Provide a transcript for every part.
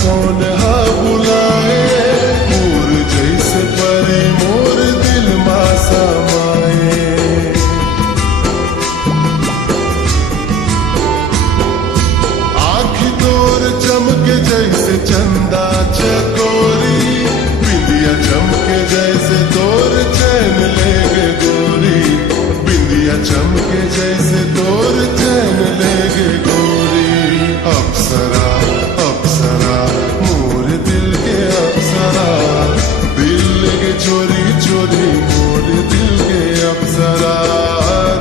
कौन हा बुलाए, मोर जैसे परी मोर दिल मा समाए। आँखी तोर चमके जैसे चंदा चकोरी, बिंदिया चमके जैसे तोर चैन ले गे गोरी, बिंदिया चमके जैसे तोर चैन ले गे गोरी। अप्सरा अप्सरा मोर दिल के अप्सरा, दिल लगे चोरी चोरी मोर दिल के अप्सरा,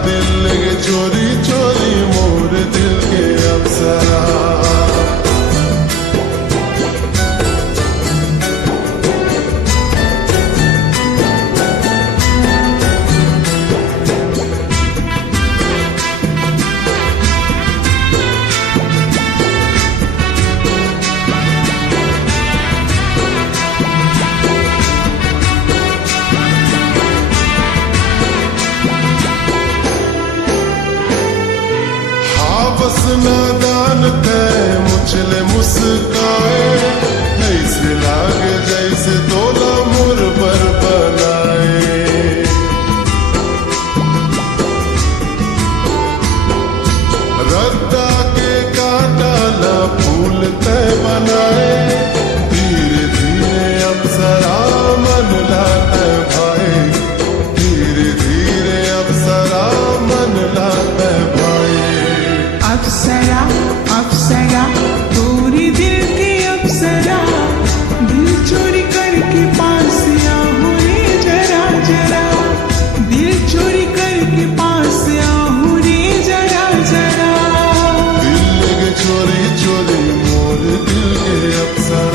दिल लगे चोरी चोरी मोर दिल के अप्सरा। बस नादान थे मुझले मुस्काए, ऐसे लागे जैसे तोला मोर पर बनाए। रद्दा के काटा ला फूल ते बनाए, धीरे धीरे अप्सरा मन लाते भाई, धीरे धीरे अप्सरा मन लाते भाई। अप्सरा अप्सरा तोरी दिल की अप्सरा, दिल चोरी करके पास आओ रे जरा जरा, दिल चोरी करके पास आओ रे जरा जरा। दिल लगे चोरी चोरी मोर दिल के अप्सरा।